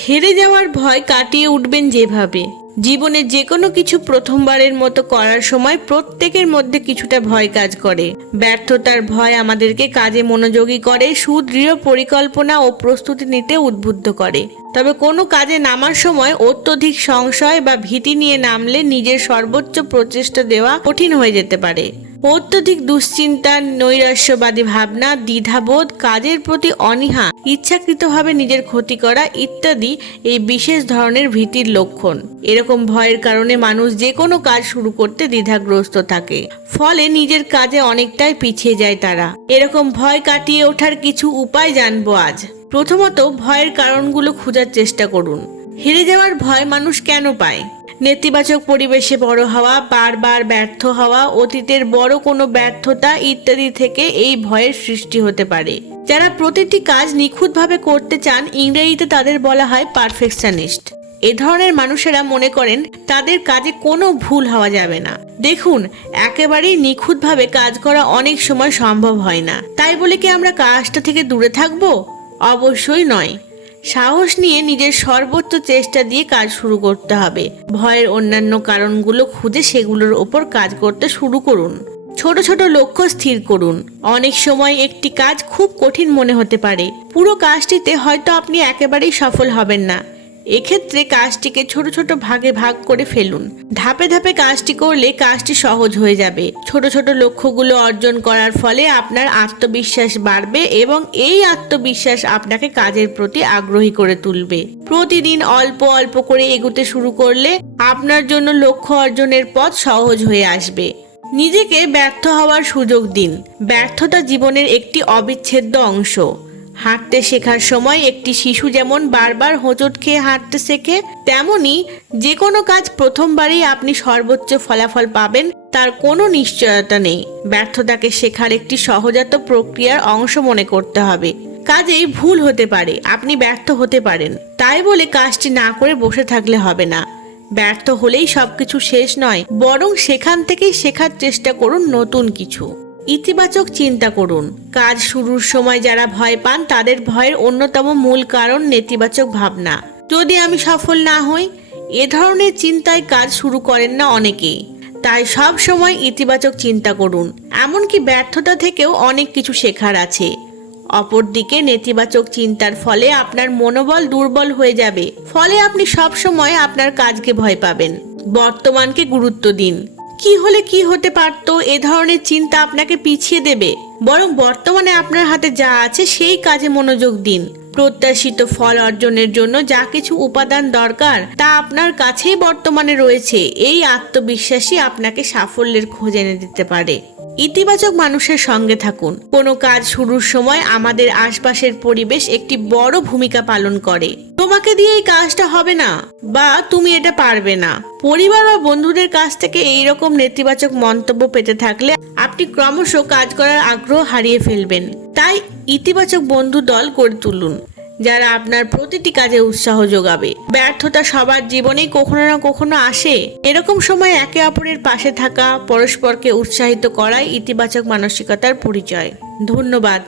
হেরে যাওয়ার ভয় কাটিয়ে উঠবেন যেভাবে। জীবনে যে কোনো কিছু প্রথমবারের মতো করার সময় প্রত্যেকের মধ্যে কিছুটা ভয় কাজ করে। ব্যর্থতার ভয় আমাদেরকে কাজে মনোযোগী করে, সুদৃঢ় পরিকল্পনা ও প্রস্তুতি নিতে উদ্বুদ্ধ করে। তবে কোনো কাজে নামার সময় অত্যধিক সংশয় বা ভীতি নিয়ে নামলে নিজের সর্বোচ্চ প্রচেষ্টা দেওয়া কঠিন হয়ে যেতে পারে। অত্যধিক দুশ্চিন্তা, নৈরাশ্যবাদী ভাবনা, দ্বিধাবোধ, কাজের প্রতি অনীহা, ইচ্ছাকৃতভাবে নিজের ক্ষতি করা ইত্যাদি এই বিশেষ ধরনের ভীতির লক্ষণ। এরকম ভয়ের কারণে মানুষ যে কোনো কাজ শুরু করতে দ্বিধাগ্রস্ত থাকে, ফলে নিজের কাজে অনেকটাই পিছিয়ে যায় তারা। এরকম ভয় কাটিয়ে ওঠার কিছু উপায় জানবো আজ। প্রথমত, ভয়ের কারণগুলো খোঁজার চেষ্টা করুন। হেরে যাওয়ার ভয় মানুষ কেন পায়? নেতিবাচক পরিবেশে বড় হওয়া, বারবার ব্যর্থ হওয়া, অতীতের বড় কোনো ব্যর্থতা ইত্যাদি থেকে এই ভয়ের সৃষ্টি হতে পারে। যারা প্রতিটি কাজ নিখুঁতভাবে করতে চান, ইংরেজিতে তাদের বলা হয় পারফেকশনিস্ট। এ ধরনের মানুষেরা মনে করেন তাদের কাজে কোনো ভুল হওয়া যাবে না। দেখুন, একেবারেই নিখুঁতভাবে কাজ করা অনেক সময় সম্ভব হয় না। তাই বলে কি আমরা কাজটা থেকে দূরে থাকবো? অবশ্যই নয়। সাহস নিয়ে নিজের সর্বোচ্চ চেষ্টা দিয়ে কাজ শুরু করতে হবে। ভয়ের অন্যান্য কারণগুলো খুঁজে সেগুলোর ওপর কাজ করতে শুরু করুন। ছোট ছোট লক্ষ্য স্থির করুন। অনেক সময় একটি কাজ খুব কঠিন মনে হতে পারে। পুরো কাজটিতে হয়তো আপনি একেবারেই সফল হবেন না। এক্ষেত্রে কাজটিকে ছোট ছোট ভাগে ভাগ করে ফেলুন। ধাপে ধাপে কাজটি করলে কাজটি সহজ হয়ে যাবে। ছোট ছোট লক্ষ্যগুলো অর্জন করার ফলে আপনার আত্মবিশ্বাস বাড়বে এবং এই আত্মবিশ্বাস আপনাকে কাজের প্রতি আগ্রহী করে তুলবে। প্রতিদিন অল্প অল্প করে এগোতে শুরু করলে আপনার জন্য লক্ষ্য অর্জনের পথ সহজ হয়ে আসবে। নিজেকে ব্যর্থ হওয়ার সুযোগ দিন। ব্যর্থতা জীবনের একটি অবিচ্ছেদ্য অংশ। হাঁটতে শেখার সময় একটি শিশু যেমন বারবার হোঁচট খেয়ে হাঁটতে শেখে, তেমনি যে কোনো কাজ প্রথমবারেই আপনি সর্বোচ্চ ফলাফল পাবেন তার কোনো নিশ্চয়তা নেই। ব্যর্থতাকে শেখার একটি সহজাত প্রক্রিয়ার অংশ মনে করতে হবে। কাজেই ভুল হতে পারে, আপনি ব্যর্থ হতে পারেন, তাই বলে কাজটি না করে বসে থাকলে হবে না। ব্যর্থ হলেই সবকিছু শেষ নয়, বরং সেখান থেকেই শেখার চেষ্টা করুন নতুন কিছু। ইতিবাচক চিন্তা করুন। কাজ শুরুর সময় যারা ভয় পান তাদের ভয়ের অন্যতম মূল কারণ নেতিবাচক ভাবনা। যদি আমি সফল না হই, এ ধরনের চিন্তায় কাজ শুরু করেন না অনেকেই। তাই সব সময় ইতিবাচক চিন্তা করুন। এমনকি ব্যর্থতা থেকেও অনেক কিছু শেখার আছে। অপরদিকে নেতিবাচক চিন্তার ফলে আপনার মনোবল দুর্বল হয়ে যাবে, ফলে আপনি সব সময় আপনার কাজকে ভয় পাবেন। বর্তমানকে গুরুত্ব দিন। কি হলে কি হতে পারতো, এ ধরনের চিন্তা আপনাকে পিছিয়ে দেবে। বরং বর্তমানে আপনার হাতে যা আছে সেই কাজে মনোযোগ দিন। প্রত্যাশিত ফল অর্জনের জন্য যা কিছু উপাদান দরকার তা আপনার কাছেই বর্তমানে রয়েছে। এই আত্মবিশ্বাসই আপনাকে সাফল্যের খোঁজ এনে দিতে পারে। ইতিবাচক মানুষের সঙ্গে থাকুন। কোনো কাজ শুরুর সময় আমাদের আশপাশের পরিবেশ একটি বড় ভূমিকা পালন করে। তোমাকে দিয়ে এই কাজটা হবে না, বা তুমি এটা পারবে না। পরিবার বা বন্ধুদের কাছ থেকে এইরকম নেতিবাচক মন্তব্য পেতে থাকলে আপনি ক্রমশ কাজ করার আগ্রহ হারিয়ে ফেলবেন। তাই ইতিবাচক বন্ধু দল গড়ে তুলুন, যারা আপনার প্রতিটি কাজে উৎসাহ যোগাবে। ব্যর্থতা সবার জীবনেই কখনো না কখনো আসে। এরকম সময় একে অপরের পাশে থাকা, পরস্পরকে উৎসাহিত করাই ইতিবাচক মানসিকতার পরিচয়। ধন্যবাদ।